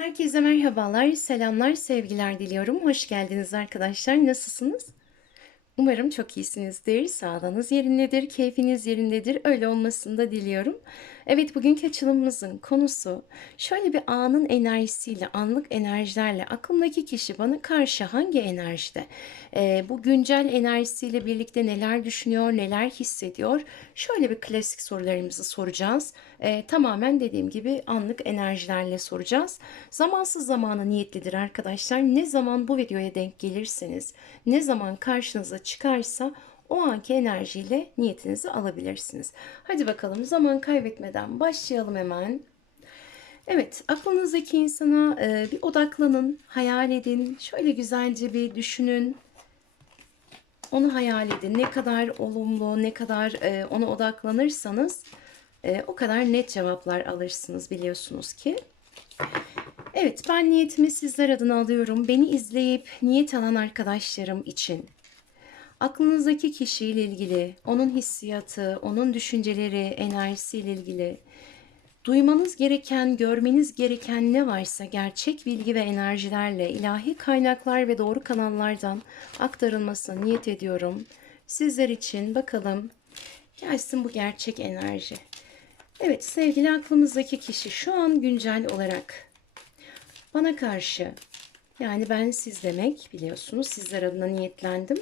Herkese merhabalar, selamlar, sevgiler diliyorum. Hoş geldiniz arkadaşlar. Nasılsınız? Umarım çok iyisinizdir. Sağlığınız yerindedir, keyfiniz yerindedir. Öyle olmasını da diliyorum. Evet, bugünkü açılımımızın konusu şöyle bir anın enerjisiyle, anlık enerjilerle aklımdaki kişi bana karşı hangi enerjide, Ee, bu güncel enerjisiyle birlikte neler düşünüyor, neler hissediyor? Şöyle bir klasik sorularımızı soracağız. Ee, tamamen dediğim gibi anlık enerjilerle soracağız. Zamansız zamana niyetlidir arkadaşlar. Ne zaman bu videoya denk gelirseniz, ne zaman karşınıza çıkarsa o anki enerjiyle niyetinizi alabilirsiniz. Hadi bakalım zaman kaybetmeden başlayalım hemen. Evet, aklınızdaki insana e, bir odaklanın, hayal edin. Şöyle güzelce bir düşünün. Onu hayal edin. Ne kadar olumlu, ne kadar e, ona odaklanırsanız e, o kadar net cevaplar alırsınız biliyorsunuz ki. Evet, ben niyetimi sizler adına alıyorum. Beni izleyip niyet alan arkadaşlarım için aklınızdaki kişiyle ilgili, onun hissiyatı, onun düşünceleri, enerjisiyle ilgili duymanız gereken, görmeniz gereken ne varsa gerçek bilgi ve enerjilerle ilahi kaynaklar ve doğru kanallardan aktarılmasını niyet ediyorum. Sizler için bakalım gelsin bu gerçek enerji. Evet sevgili aklımızdaki kişi şu an güncel olarak bana karşı yani ben siz demek biliyorsunuz sizler adına niyetlendim.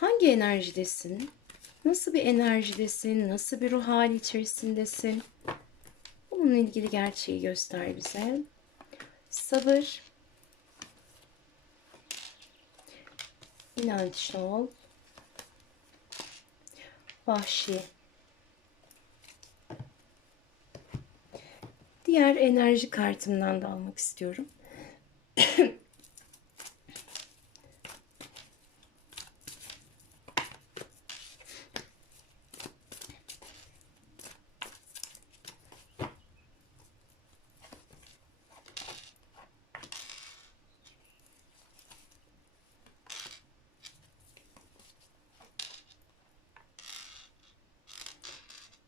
Hangi enerjidesin? Nasıl bir enerjidesin? Nasıl bir ruh hali içerisindesin? Bununla ilgili gerçeği göster bize. Sabır. İnançlı ol. Vahşi. Diğer enerji kartımdan da almak istiyorum.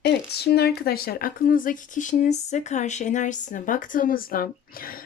Evet, şimdi arkadaşlar aklınızdaki kişinin size karşı enerjisine baktığımızda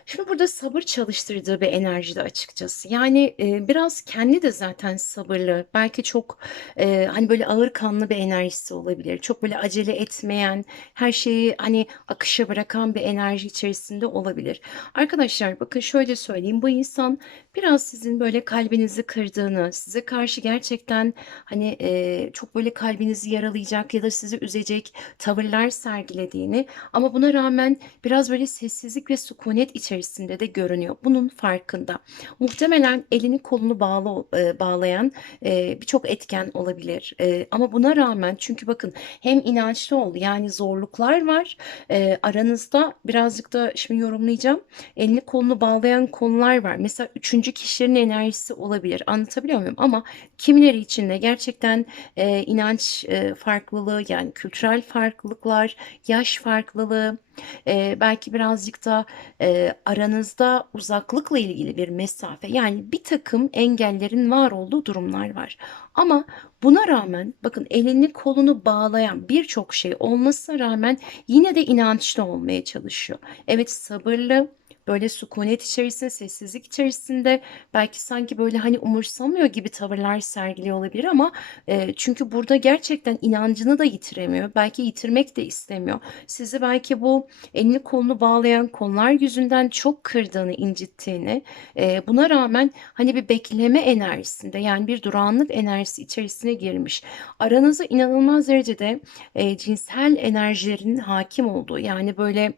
şimdi burada sabır çalıştırdığı bir enerjide açıkçası. Yani e, biraz kendi de zaten sabırlı. Belki çok e, hani böyle ağır kanlı bir enerjisi olabilir. Çok böyle acele etmeyen, her şeyi hani akışa bırakan bir enerji içerisinde olabilir. Arkadaşlar bakın şöyle söyleyeyim. Bu insan biraz sizin böyle kalbinizi kırdığını, size karşı gerçekten hani e, çok böyle kalbinizi yaralayacak ya da sizi üzecek tavırlar sergilediğini ama buna rağmen biraz böyle sessizlik ve sükunet içerisinde de görünüyor. Bunun farkında. Muhtemelen elini kolunu bağlı e, bağlayan e, birçok etken olabilir. E, ama buna rağmen çünkü bakın hem inançlı ol yani zorluklar var. E, aranızda birazcık da şimdi yorumlayacağım. Elini kolunu bağlayan konular var. Mesela üçüncü kişilerin enerjisi olabilir. Anlatabiliyor muyum? Ama kimileri için de gerçekten e, inanç e, farklılığı yani kültürel farklılıklar, yaş farklılığı, e, belki birazcık da e, aranızda uzaklıkla ilgili bir mesafe yani bir takım engellerin var olduğu durumlar var. Ama buna rağmen bakın elini kolunu bağlayan birçok şey olmasına rağmen yine de inançlı olmaya çalışıyor. Evet sabırlı, böyle sükunet içerisinde, sessizlik içerisinde belki sanki böyle hani umursamıyor gibi tavırlar sergiliyor olabilir ama e, çünkü burada gerçekten inancını da yitiremiyor. Belki yitirmek de istemiyor. Sizi belki bu elini kolunu bağlayan konular yüzünden çok kırdığını, incittiğini, e, buna rağmen hani bir bekleme enerjisinde yani bir durağanlık enerjisi içerisine girmiş. Aranızda inanılmaz derecede e, cinsel enerjilerin hakim olduğu yani böyle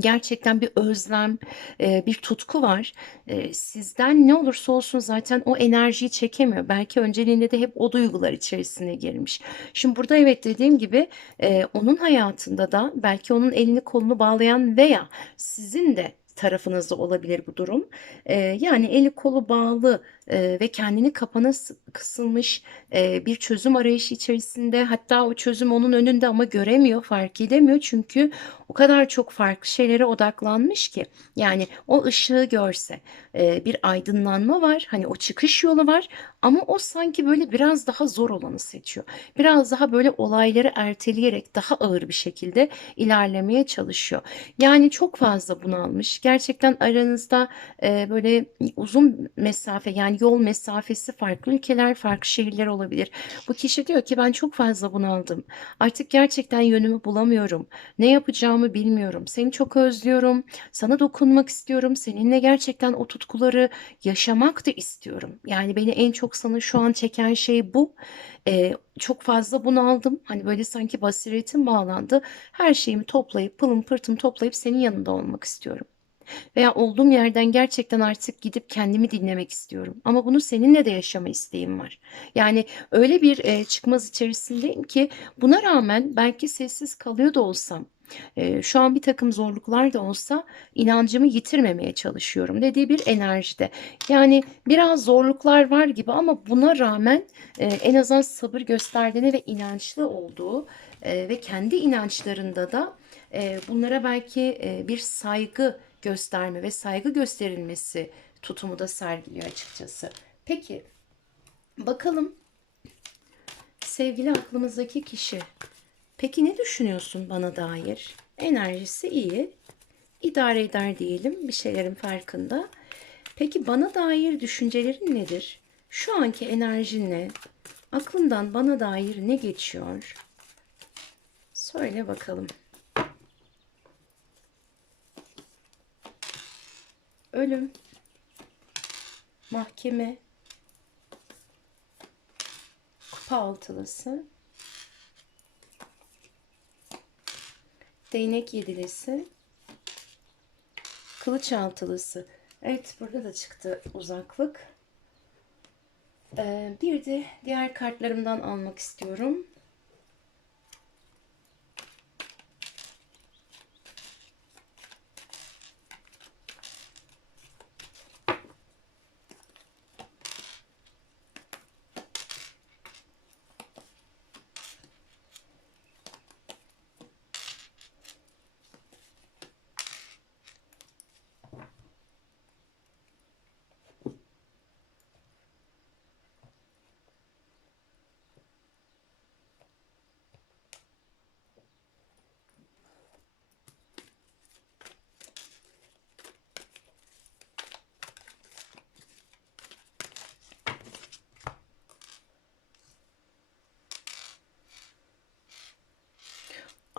Gerçekten bir özlem, eee, bir tutku var. Eee, sizden ne olursa olsun zaten o enerjiyi çekemiyor. Belki önceliğinde de hep o duygular içerisine girmiş. Şimdi burada evet dediğim gibi eee, onun hayatında da belki onun elini kolunu bağlayan veya sizin de tarafınızda olabilir bu durum. Yani eli kolu bağlı ve kendini kapana sı- kısılmış bir çözüm arayışı içerisinde. Hatta o çözüm onun önünde ama göremiyor, fark edemiyor. Çünkü O kadar çok farklı şeylere odaklanmış ki. Yani o ışığı görse, eee, bir aydınlanma var, hani, o çıkış yolu var ama o sanki böyle biraz daha zor olanı seçiyor. Biraz daha böyle olayları erteleyerek daha ağır bir şekilde ilerlemeye çalışıyor. Yani çok fazla bunalmış. Gerçekten aranızda, eee, böyle uzun mesafe yani yol mesafesi farklı ülkeler, farklı şehirler olabilir. Bu kişi diyor ki ben çok fazla bunaldım. Artık gerçekten yönümü bulamıyorum. Ne yapacağımı bilmiyorum. Seni çok özlüyorum. Sana dokunmak istiyorum. Seninle gerçekten o tutkuları yaşamak da istiyorum. Yani beni en çok sana şu an çeken şey bu. Eee, çok fazla bunaldım. Hani böyle sanki basiretim bağlandı. Her şeyimi toplayıp pılım pırtım toplayıp senin yanında olmak istiyorum. Veya olduğum yerden gerçekten artık gidip kendimi dinlemek istiyorum. Ama bunu seninle de yaşama isteğim var. Yani öyle bir, eee, çıkmaz içerisindeyim ki buna rağmen belki sessiz kalıyor da olsam, şu an birtakım zorluklar da olsa inancımı yitirmemeye çalışıyorum dediği bir enerjide. Yani biraz zorluklar var gibi ama buna rağmen, en azından sabır gösterdiğini ve inançlı olduğu, ve kendi inançlarında da, bunlara belki, bir saygı gösterme ve saygı gösterilmesi tutumu da sergiliyor açıkçası. Peki, bakalım sevgili aklımızdaki kişi, peki ne düşünüyorsun bana dair? Enerjisi iyi, idare eder diyelim, bir şeylerin farkında. Peki bana dair düşüncelerin nedir? Şu anki enerjinle aklından bana dair ne geçiyor? Söyle bakalım. Ölüm, mahkeme, kupa altılısı, değnek yedilisi, kılıç altılısı. Evet burada da çıktı uzaklık. Ee, bir de diğer kartlarımdan almak istiyorum.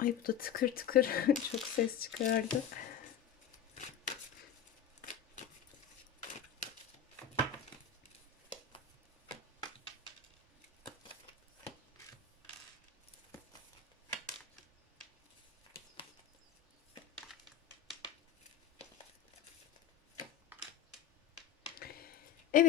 Ay bu da tıkır tıkır çok ses çıkardı.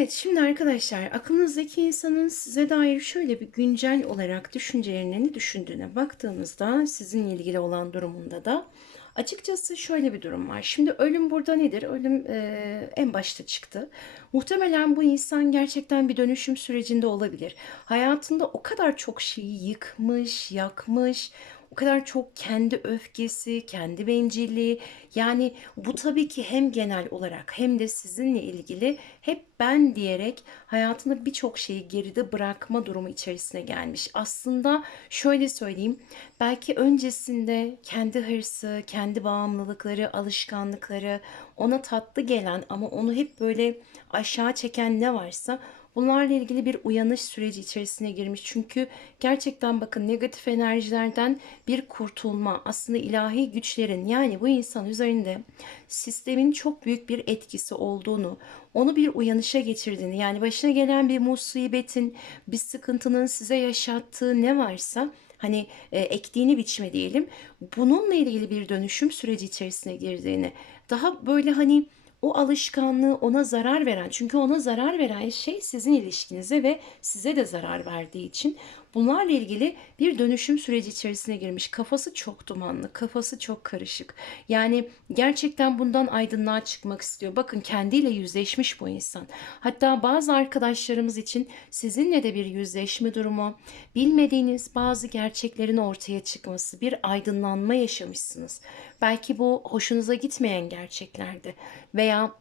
Evet, şimdi arkadaşlar aklınızdaki insanın size dair şöyle bir güncel olarak düşüncelerini ne düşündüğüne baktığımızda sizinle ilgili olan durumunda da açıkçası şöyle bir durum var. Şimdi ölüm burada nedir? Ölüm eee, en başta çıktı. Muhtemelen bu insan gerçekten bir dönüşüm sürecinde olabilir. Hayatında o kadar çok şeyi yıkmış, yakmış, o kadar çok kendi öfkesi, kendi bencilliği. Yani bu tabii ki hem genel olarak hem de sizinle ilgili hep ben diyerek hayatında birçok şeyi geride bırakma durumu içerisine gelmiş. Aslında şöyle söyleyeyim, belki öncesinde kendi hırsı, kendi bağımlılıkları, alışkanlıkları ona tatlı gelen ama onu hep böyle aşağı çeken ne varsa Bunlarla ilgili bir uyanış süreci içerisine girmiş. Çünkü gerçekten bakın negatif enerjilerden bir kurtulma, aslında ilahi güçlerin yani bu insan üzerinde sistemin çok büyük bir etkisi olduğunu, onu bir uyanışa getirdiğini, yani başına gelen bir musibetin, bir sıkıntının size yaşattığı ne varsa hani e, ektiğini biçme diyelim. Bununla ilgili bir dönüşüm süreci içerisine girdiğini, daha böyle hani o alışkanlığı ona zarar veren çünkü ona zarar veren şey sizin ilişkinize ve size de zarar verdiği için Bunlarla ilgili bir dönüşüm süreci içerisine girmiş. Kafası çok dumanlı, kafası çok karışık. Yani gerçekten bundan aydınlığa çıkmak istiyor. Bakın kendiyle yüzleşmiş bu insan. Hatta bazı arkadaşlarımız için sizinle de bir yüzleşme durumu, bilmediğiniz bazı gerçeklerin ortaya çıkması, bir aydınlanma yaşamışsınız. Belki bu hoşunuza gitmeyen gerçeklerdi veya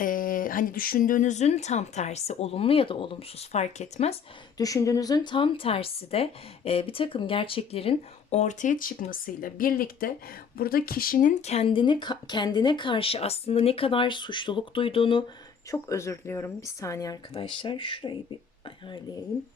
Eee, hani düşündüğünüzün tam tersi, olumlu ya da olumsuz fark etmez. Düşündüğünüzün tam tersi de eee, bir takım gerçeklerin ortaya çıkmasıyla birlikte burada kişinin kendini kendine karşı aslında ne kadar suçluluk duyduğunu çok özür diliyorum. Bir saniye arkadaşlar. Şurayı bir ayarlayayım.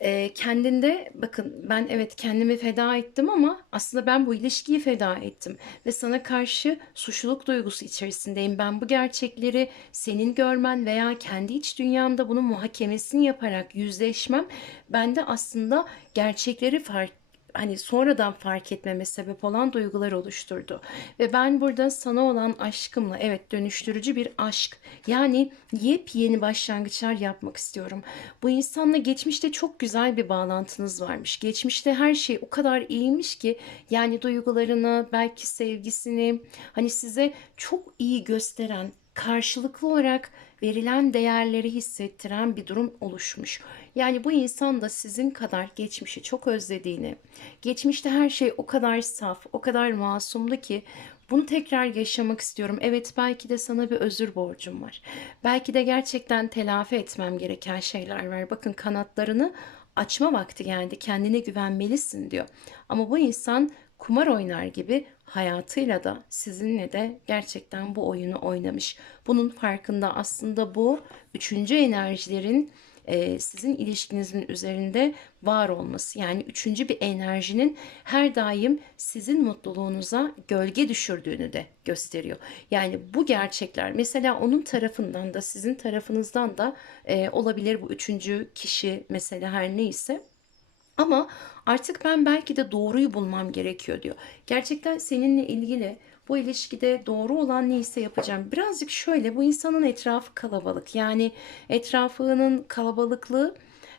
Eee, kendinde bakın ben evet kendimi feda ettim ama aslında ben bu ilişkiyi feda ettim ve sana karşı suçluluk duygusu içerisindeyim. Ben bu gerçekleri senin görmen veya kendi iç dünyamda bunun muhakemesini yaparak yüzleşmem bende aslında gerçekleri fark hani sonradan fark etmeme sebep olan duygular oluşturdu. Ve ben burada sana olan aşkımla evet dönüştürücü bir aşk yani yepyeni başlangıçlar yapmak istiyorum. Bu insanla geçmişte çok güzel bir bağlantınız varmış. Geçmişte her şey o kadar iyiymiş ki yani duygularını belki sevgisini hani size çok iyi gösteren karşılıklı olarak verilen değerleri hissettiren bir durum oluşmuş. Yani bu insan da sizin kadar geçmişi çok özlediğini, geçmişte her şey o kadar saf, o kadar masumdu ki bunu tekrar yaşamak istiyorum. Evet belki de sana bir özür borcum var. Belki de gerçekten telafi etmem gereken şeyler var. Bakın kanatlarını açma vakti geldi. Kendine güvenmelisin diyor. Ama bu insan kumar oynar gibi hayatıyla da sizinle de gerçekten bu oyunu oynamış. Bunun farkında aslında bu üçüncü enerjilerin e, sizin ilişkinizin üzerinde var olması. Yani üçüncü bir enerjinin her daim sizin mutluluğunuza gölge düşürdüğünü de gösteriyor. Yani bu gerçekler mesela onun tarafından da sizin tarafınızdan da e, olabilir bu üçüncü kişi mesela her neyse. Ama artık ben belki de doğruyu bulmam gerekiyor diyor. Gerçekten seninle ilgili bu ilişkide doğru olan neyse yapacağım. Birazcık şöyle bu insanın etrafı kalabalık. Yani etrafının kalabalıklığı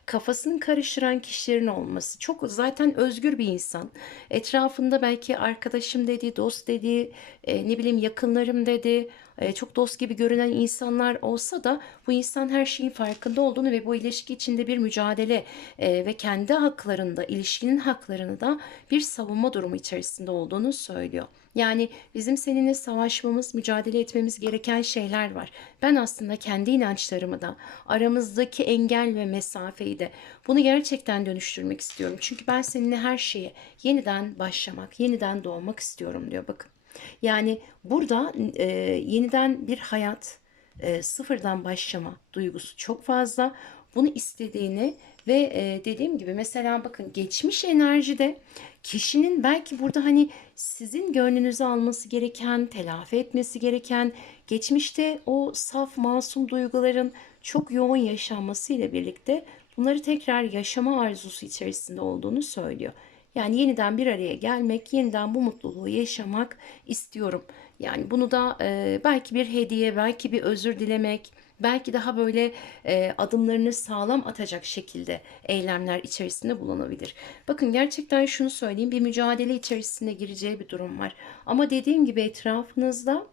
kafasını karıştıran kişilerin olması. Çok zaten özgür bir insan. Etrafında belki arkadaşım dedi, dost dedi, e, ne bileyim yakınlarım dedi, e, çok dost gibi görünen insanlar olsa da bu insan her şeyin farkında olduğunu ve bu ilişki içinde bir mücadele e, ve kendi haklarında, ilişkinin haklarını da bir savunma durumu içerisinde olduğunu söylüyor. Yani bizim seninle savaşmamız, mücadele etmemiz gereken şeyler var. Ben aslında kendi inançlarımı da, aramızdaki engel ve mesafeyi de bunu gerçekten dönüştürmek istiyorum. Çünkü ben seninle her şeye yeniden başlamak, yeniden doğmak istiyorum diyor bakın. Yani burada e, yeniden bir hayat, e, sıfırdan başlama duygusu çok fazla. Bunu istediğini ve e, dediğim gibi mesela bakın geçmiş enerjide kişinin belki burada hani sizin gönlünüzü alması gereken, telafi etmesi gereken, geçmişte o saf masum duyguların çok yoğun yaşanması ile birlikte bunları tekrar yaşama arzusu içerisinde olduğunu söylüyor. Yani yeniden bir araya gelmek, yeniden bu mutluluğu yaşamak istiyorum. Yani bunu da e, belki bir hediye, belki bir özür dilemek, belki daha böyle e, adımlarını sağlam atacak şekilde eylemler içerisinde bulunabilir. Bakın gerçekten şunu söyleyeyim, bir mücadele içerisine gireceği bir durum var. Ama dediğim gibi etrafınızda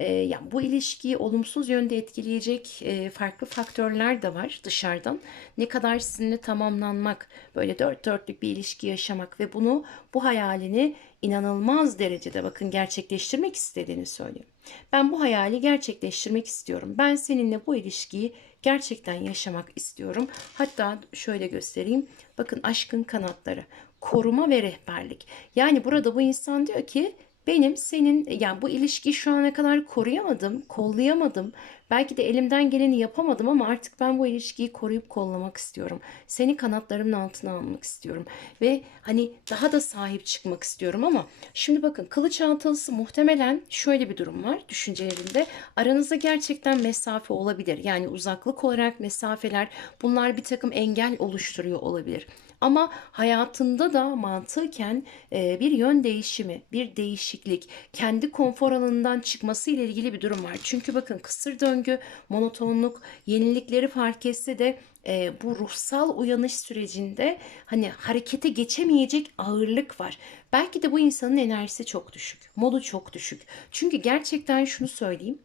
e, yani bu ilişkiyi olumsuz yönde etkileyecek e, farklı faktörler de var dışarıdan. Ne kadar sizinle tamamlanmak, böyle dört dörtlük bir ilişki yaşamak ve bunu bu hayalini inanılmaz derecede bakın gerçekleştirmek istediğini söylüyor. Ben bu hayali gerçekleştirmek istiyorum. Ben seninle bu ilişkiyi gerçekten yaşamak istiyorum. Hatta şöyle göstereyim. Bakın aşkın kanatları, koruma ve rehberlik. Yani burada bu insan diyor ki benim senin yani bu ilişkiyi şu ana kadar koruyamadım, kollayamadım. Belki de elimden geleni yapamadım ama artık ben bu ilişkiyi koruyup kollamak istiyorum. Seni kanatlarımın altına almak istiyorum. Ve hani daha da sahip çıkmak istiyorum ama şimdi bakın kılıç altılısı muhtemelen şöyle bir durum var düşüncelerinde. Aranızda gerçekten mesafe olabilir. Yani uzaklık olarak mesafeler bunlar bir takım engel oluşturuyor olabilir. Ama hayatında da mantıken e, bir yön değişimi, bir değişiklik, kendi konfor alanından çıkması ile ilgili bir durum var. Çünkü bakın kısır döngü, monotonluk, yenilikleri fark etse de e, bu ruhsal uyanış sürecinde hani harekete geçemeyecek ağırlık var. Belki de bu insanın enerjisi çok düşük, modu çok düşük. Çünkü gerçekten şunu söyleyeyim.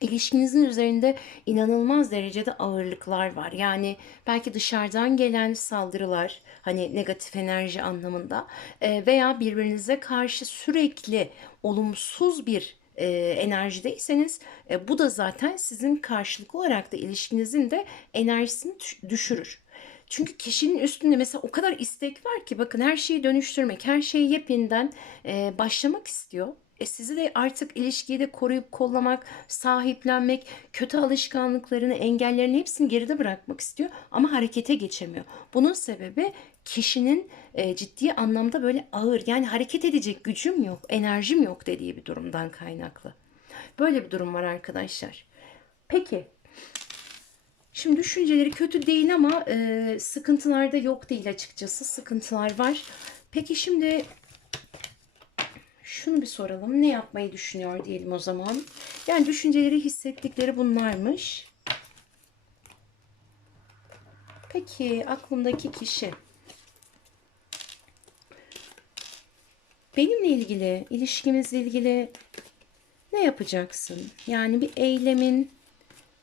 İlişkinizin üzerinde inanılmaz derecede ağırlıklar var. Yani belki dışarıdan gelen saldırılar, hani negatif enerji anlamında e, veya birbirinize karşı sürekli olumsuz bir e, enerjideyseniz e, bu da zaten sizin karşılıklı olarak da ilişkinizin de enerjisini düşürür. Çünkü kişinin üstünde mesela o kadar istek var ki bakın her şeyi dönüştürmek, her şeyi yepyeninden e, başlamak istiyor. E sizi de artık ilişkiyi koruyup kollamak, sahiplenmek, kötü alışkanlıklarını, engellerini hepsini geride bırakmak istiyor ama harekete geçemiyor. Bunun sebebi kişinin e, ciddi anlamda böyle ağır yani hareket edecek gücüm yok, enerjim yok dediği bir durumdan kaynaklı. Böyle bir durum var arkadaşlar. Peki Şimdi düşünceleri kötü değil ama e, sıkıntılar da yok değil açıkçası. Sıkıntılar var. Peki şimdi şunu bir soralım. Ne yapmayı düşünüyor diyelim o zaman. Yani düşünceleri, hissettikleri bunlarmış. Peki aklımdaki kişi benimle ilgili, ilişkimizle ilgili ne yapacaksın? Yani bir eylemin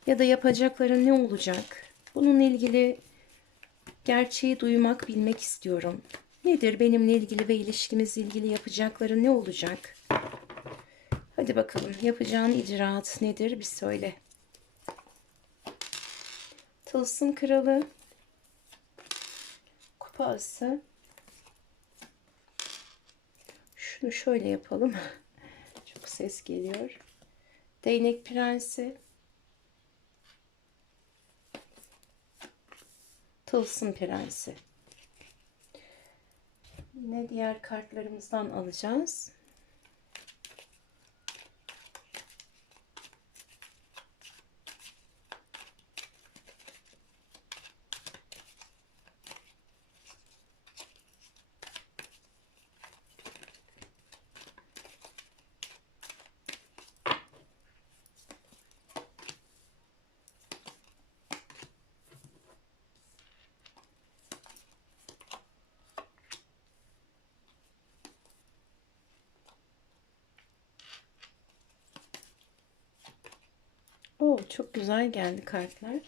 ya da yapacakların ne olacak? Bununla ilgili gerçeği duymak, bilmek istiyorum. Nedir benimle ilgili ve ilişkimizle ilgili yapacakları ne olacak? Hadi bakalım yapacağın icraat nedir bir söyle. Tılsım kralı. Kupa ası. Şunu şöyle yapalım. Çok ses geliyor. Değnek prensi. Tılsım prensi. Yine diğer kartlarımızdan alacağız. Oo, güzel geldi kartlar.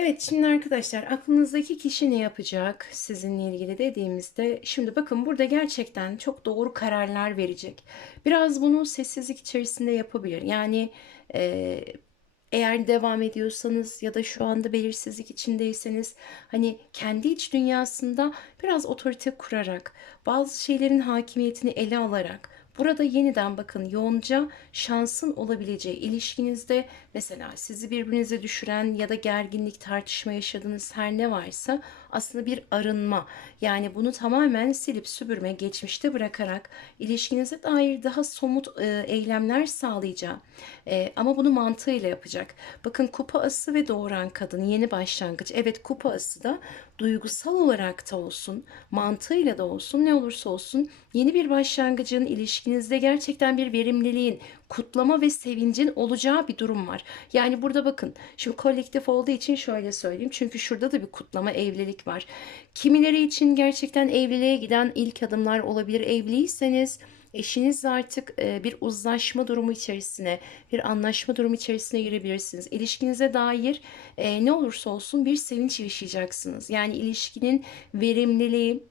Evet şimdi arkadaşlar aklınızdaki kişi ne yapacak sizinle ilgili dediğimizde şimdi bakın burada gerçekten çok doğru kararlar verecek. Biraz bunu sessizlik içerisinde yapabilir. Yani e, eğer devam ediyorsanız ya da şu anda belirsizlik içindeyseniz hani kendi iç dünyasında biraz otorite kurarak bazı şeylerin hakimiyetini ele alarak Burada yeniden bakın yoğunca şansın olabileceği ilişkinizde mesela sizi birbirinize düşüren ya da gerginlik tartışma yaşadığınız her ne varsa aslında bir arınma. Yani bunu tamamen silip süpürme, geçmişte bırakarak ilişkinize dair daha somut e, eylemler sağlayacağı. E, ama bunu mantığıyla yapacak. Bakın kupa ası ve doğuran kadın yeni başlangıç. Evet kupa ası da duygusal olarak da olsun, mantığıyla da olsun, ne olursa olsun yeni bir başlangıcın ilişkinizde gerçekten bir verimliliğin, kutlama ve sevincin olacağı bir durum var. Yani burada bakın şimdi kolektif olduğu için şöyle söyleyeyim. Çünkü şurada da bir kutlama evlilik var. Kimileri için gerçekten evliliğe giden ilk adımlar olabilir. Evliyseniz eşinizle artık e, bir uzlaşma durumu içerisine, bir anlaşma durumu içerisine girebilirsiniz. İlişkinize dair e, ne olursa olsun bir sevinç yaşayacaksınız. Yani ilişkinin verimliliği,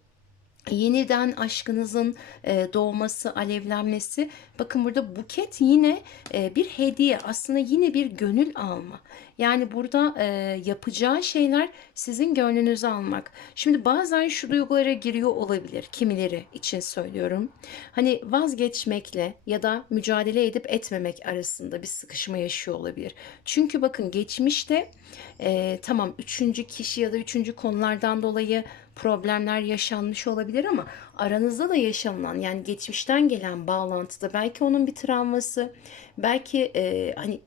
yeniden aşkınızın e, doğması, alevlenmesi. Bakın burada buket yine bir hediye, aslında yine bir gönül alma. Yani burada e, yapacağı şeyler sizin gönlünüzü almak. Şimdi bazen şu duygulara giriyor olabilir, kimileri için söylüyorum. Hani vazgeçmekle ya da mücadele edip etmemek arasında bir sıkışma yaşıyor olabilir. Çünkü bakın geçmişte e, tamam üçüncü kişi ya da üçüncü konulardan dolayı problemler yaşanmış olabilir ama aranızda da yaşanılan yani geçmişten gelen bağlantıda belki onun bir travması, belki e, hani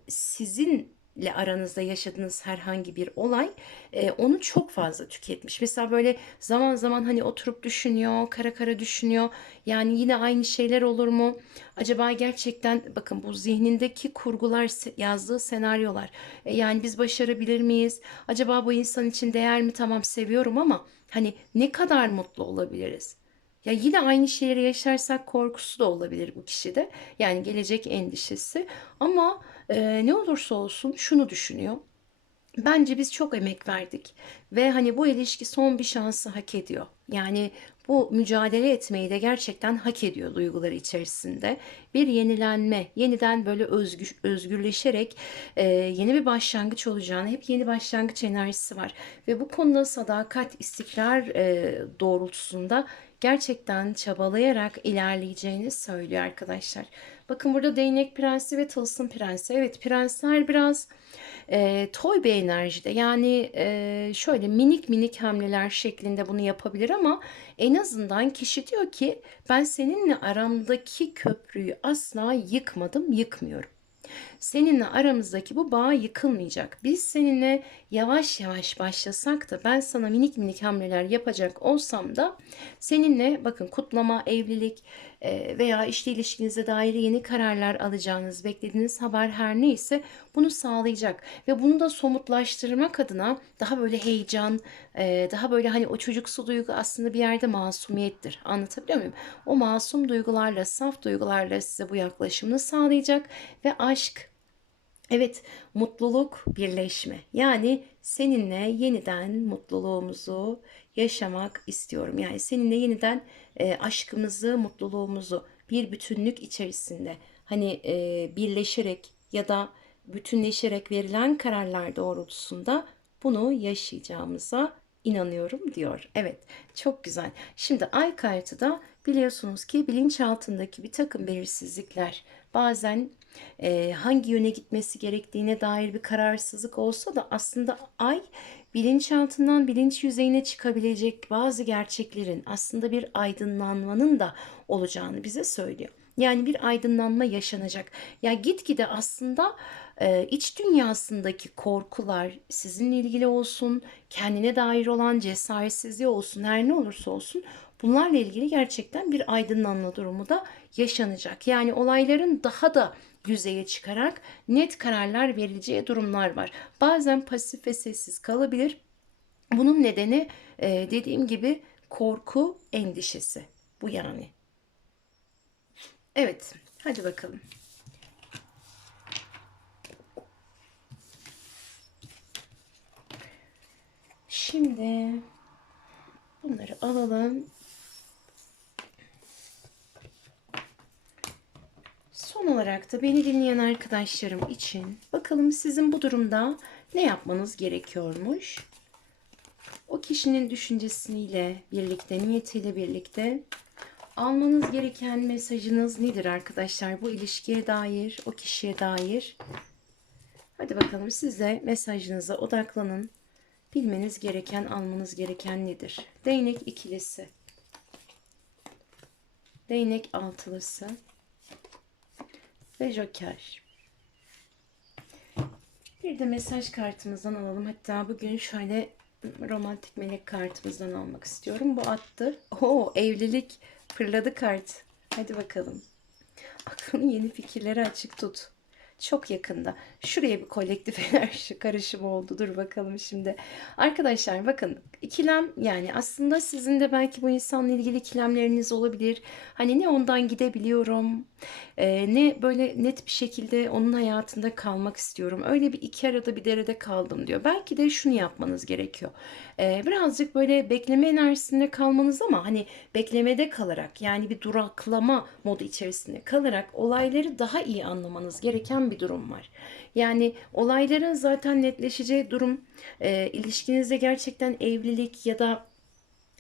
sizinle aranızda yaşadığınız herhangi bir olay e, onu çok fazla tüketmiş. Mesela böyle zaman zaman hani oturup düşünüyor, kara kara düşünüyor. Yani yine aynı şeyler olur mu? Acaba gerçekten bakın bu zihnindeki kurgular, yazdığı senaryolar. E, yani biz başarabilir miyiz? Acaba bu insan için değer mi? Tamam seviyorum ama Hani ne kadar mutlu olabiliriz? Ya yine aynı şeyleri yaşarsak korkusu da olabilir bu kişide. Yani gelecek endişesi. Ama e, ne olursa olsun şunu düşünüyor. Bence biz çok emek verdik ve hani bu ilişki son bir şansı hak ediyor. Yani bu mücadele etmeyi de gerçekten hak ediyor duyguları içerisinde. Bir yenilenme, yeniden böyle özgür, özgürleşerek e, yeni bir başlangıç olacağını, hep yeni başlangıç enerjisi var. Ve bu konuda sadakat, istikrar e, doğrultusunda gerçekten çabalayarak ilerleyeceğini söylüyor arkadaşlar. Bakın burada değnek prensi ve tılsım prensi. Evet prensler biraz e, toy bir enerjide. Yani e, şöyle minik minik hamleler şeklinde bunu yapabilir ama en azından kişi diyor ki ben seninle aramdaki köprüyü asla yıkmadım, yıkmıyorum. Seninle aramızdaki bu bağ yıkılmayacak. Biz seninle yavaş yavaş başlasak da ben sana minik minik hamleler yapacak olsam da seninle bakın kutlama, evlilik e, veya işte ilişkinize dair yeni kararlar alacağınız, beklediğiniz haber her neyse bunu sağlayacak. Ve bunu da somutlaştırmak adına daha böyle heyecan, e, daha böyle hani o çocuksu duygu aslında bir yerde masumiyettir. Anlatabiliyor muyum? O masum duygularla, saf duygularla size bu yaklaşımını sağlayacak ve aşk Evet, mutluluk birleşme. Yani seninle yeniden mutluluğumuzu yaşamak istiyorum. Yani seninle yeniden e, aşkımızı, mutluluğumuzu bir bütünlük içerisinde hani e, birleşerek ya da bütünleşerek verilen kararlar doğrultusunda bunu yaşayacağımıza inanıyorum diyor. Evet, çok güzel. Şimdi ay kartı da biliyorsunuz ki bilinçaltındaki bir takım belirsizlikler bazen e, hangi yöne gitmesi gerektiğine dair bir kararsızlık olsa da aslında ay bilinçaltından bilinç yüzeyine çıkabilecek bazı gerçeklerin aslında bir aydınlanmanın da olacağını bize söylüyor. Yani bir aydınlanma yaşanacak. Ya gitgide aslında e, iç dünyasındaki korkular sizinle ilgili olsun, kendine dair olan cesaretsizliği olsun, her ne olursa olsun bunlarla ilgili gerçekten bir aydınlanma durumu da yaşanacak. Yani olayların daha da yüzeye çıkarak net kararlar verileceği durumlar var. Bazen pasif ve sessiz kalabilir. Bunun nedeni e, dediğim gibi korku, endişesi. Bu yani. Evet, hadi bakalım. Şimdi bunları alalım. Son olarak da beni dinleyen arkadaşlarım için bakalım sizin bu durumda ne yapmanız gerekiyormuş? O kişinin düşüncesiyle birlikte, niyetiyle birlikte almanız gereken mesajınız nedir arkadaşlar? Bu ilişkiye dair, o kişiye dair. Hadi bakalım siz de mesajınıza odaklanın. Bilmeniz gereken, almanız gereken nedir? Değnek ikilisi. Değnek altılısı ve joker. Bir de mesaj kartımızdan alalım. Hatta bugün şöyle romantik melek kartımızdan almak istiyorum. Bu attı. Oo evlilik fırladı kart. Hadi bakalım. Aklını yeni fikirlere açık tut. Çok yakında. Şuraya bir kolektif enerji karışımı oldu. Dur bakalım şimdi. Arkadaşlar bakın ikilem yani aslında sizin de belki bu insanla ilgili ikilemleriniz olabilir. Hani ne ondan gidebiliyorum e, ne böyle net bir şekilde onun hayatında kalmak istiyorum. Öyle bir iki arada bir derede kaldım diyor. Belki de şunu yapmanız gerekiyor. E, birazcık böyle bekleme enerjisinde kalmanız ama hani beklemede kalarak yani bir duraklama modu içerisinde kalarak olayları daha iyi anlamanız gereken bir durum var. Yani olayların zaten netleşeceği durum e, ilişkinizde gerçekten evlilik ya da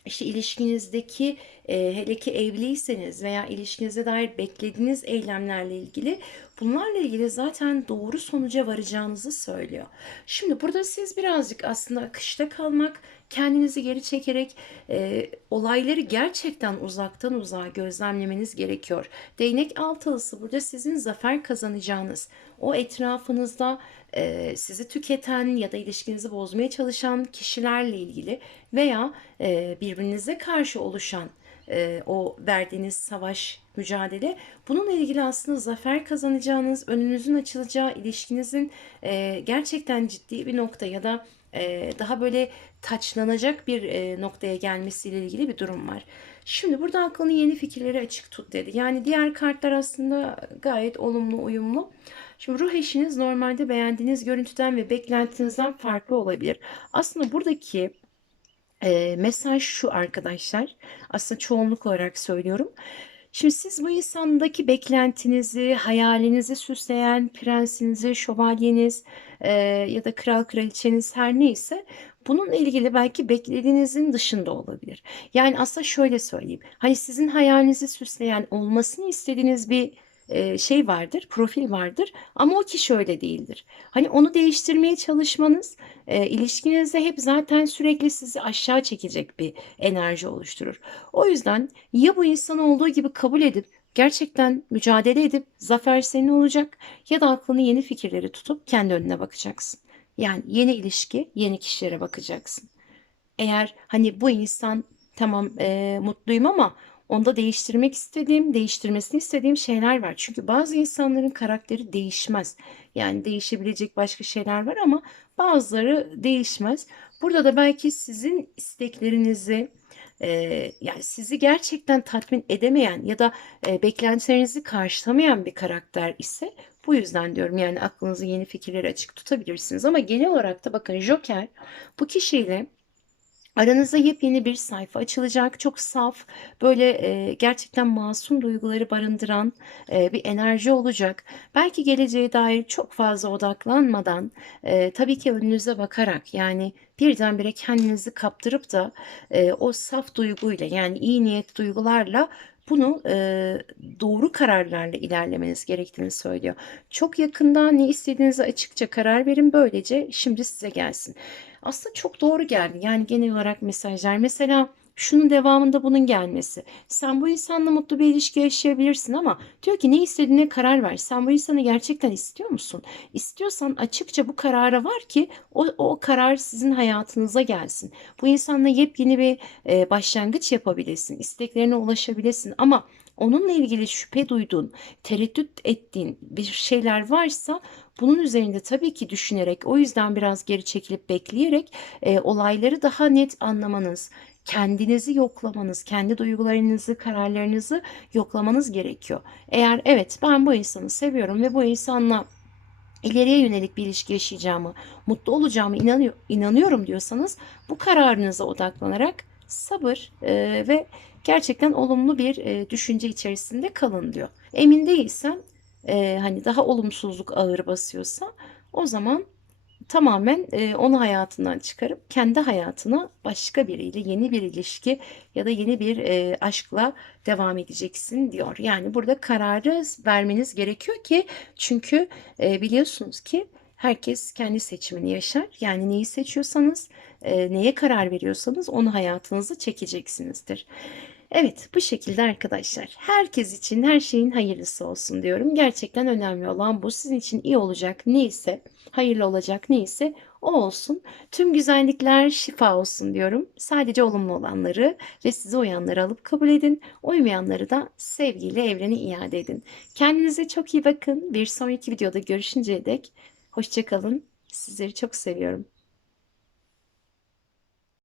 işte ilişkinizdeki e, hele ki evliyseniz veya ilişkinize dair beklediğiniz eylemlerle ilgili bunlarla ilgili zaten doğru sonuca varacağınızı söylüyor. Şimdi burada siz birazcık aslında akışta kalmak, kendinizi geri çekerek e, olayları gerçekten uzaktan uzağa gözlemlemeniz gerekiyor. Değnek altılısı burada sizin zafer kazanacağınız, o etrafınızda e, sizi tüketen ya da ilişkinizi bozmaya çalışan kişilerle ilgili veya e, birbirinize karşı oluşan e, o verdiğiniz savaş, mücadele bununla ilgili aslında zafer kazanacağınız, önünüzün açılacağı, ilişkinizin e, gerçekten ciddi bir nokta ya da e, daha böyle taçlanacak bir e, noktaya gelmesiyle ilgili bir durum var. Şimdi burada aklını yeni fikirleri açık tut dedi. Yani diğer kartlar aslında gayet olumlu, uyumlu. Şimdi ruh eşiniz normalde beğendiğiniz görüntüden ve beklentinizden farklı olabilir. Aslında buradaki e, mesaj şu arkadaşlar. Aslında çoğunluk olarak söylüyorum. Şimdi siz bu insandaki beklentinizi, hayalinizi süsleyen prensinizi, şövalyeniz e, ya da kral kraliçeniz her neyse bununla ilgili belki beklediğinizin dışında olabilir. Yani aslında şöyle söyleyeyim. Hani sizin hayalinizi süsleyen, olmasını istediğiniz bir şey vardır, profil vardır ama o kişi öyle değildir. Hani onu değiştirmeye çalışmanız e, ilişkinizde hep zaten sürekli sizi aşağı çekecek bir enerji oluşturur. O yüzden ya bu insanı olduğu gibi kabul edip gerçekten mücadele edip zafer senin olacak ya da aklını yeni fikirleri tutup kendi önüne bakacaksın. Yani yeni ilişki, yeni kişilere bakacaksın. Eğer hani bu insan tamam e, mutluyum ama onda değiştirmek istediğim, değiştirmesini istediğim şeyler var. Çünkü bazı insanların karakteri değişmez. Yani değişebilecek başka şeyler var ama bazıları değişmez. Burada da belki sizin isteklerinizi, e, yani sizi gerçekten tatmin edemeyen ya da e, beklentilerinizi karşılamayan bir karakter ise bu yüzden diyorum yani aklınızı yeni fikirleri açık tutabilirsiniz. Ama genel olarak da bakın Joker bu kişiyle Aranızda yepyeni bir sayfa açılacak. Çok saf, böyle e, gerçekten masum duyguları barındıran e, bir enerji olacak. Belki geleceğe dair çok fazla odaklanmadan, e, tabii ki önünüze bakarak yani birdenbire kendinizi kaptırıp da e, o saf duyguyla yani iyi niyet duygularla bunu e, doğru kararlarla ilerlemeniz gerektiğini söylüyor. Çok yakında ne istediğinize açıkça karar verin. Böylece şimdi size gelsin. Aslında çok doğru geldi. Yani genel olarak mesajlar. Mesela şunun devamında bunun gelmesi. Sen bu insanla mutlu bir ilişki yaşayabilirsin ama diyor ki ne istediğine karar ver. Sen bu insanı gerçekten istiyor musun? İstiyorsan açıkça bu karara var ki o, o karar sizin hayatınıza gelsin. Bu insanla yepyeni bir e, başlangıç yapabilirsin. isteklerine ulaşabilirsin ama onunla ilgili şüphe duyduğun, tereddüt ettiğin bir şeyler varsa bunun üzerinde tabii ki düşünerek o yüzden biraz geri çekilip bekleyerek e, olayları daha net anlamanız, kendinizi yoklamanız, kendi duygularınızı, kararlarınızı yoklamanız gerekiyor. Eğer evet ben bu insanı seviyorum ve bu insanla ileriye yönelik bir ilişki yaşayacağımı, mutlu olacağımı inanıyor, inanıyorum diyorsanız bu kararınıza odaklanarak sabır e, ve gerçekten olumlu bir e, düşünce içerisinde kalın diyor. Emin değilsen e, hani daha olumsuzluk ağır basıyorsa o zaman tamamen e, onu hayatından çıkarıp kendi hayatına başka biriyle yeni bir ilişki ya da yeni bir e, aşkla devam edeceksin diyor. Yani burada kararı vermeniz gerekiyor ki çünkü e, biliyorsunuz ki herkes kendi seçimini yaşar. Yani neyi seçiyorsanız, e, neye karar veriyorsanız onu hayatınıza çekeceksinizdir. Evet, bu şekilde arkadaşlar. Herkes için her şeyin hayırlısı olsun diyorum. Gerçekten önemli olan bu. Sizin için iyi olacak neyse, hayırlı olacak neyse o olsun. Tüm güzellikler şifa olsun diyorum. Sadece olumlu olanları ve size uyanları alıp kabul edin. Uymayanları da sevgiyle evrene iade edin. Kendinize çok iyi bakın. Bir sonraki videoda görüşünceye dek hoşça kalın. Sizleri çok seviyorum.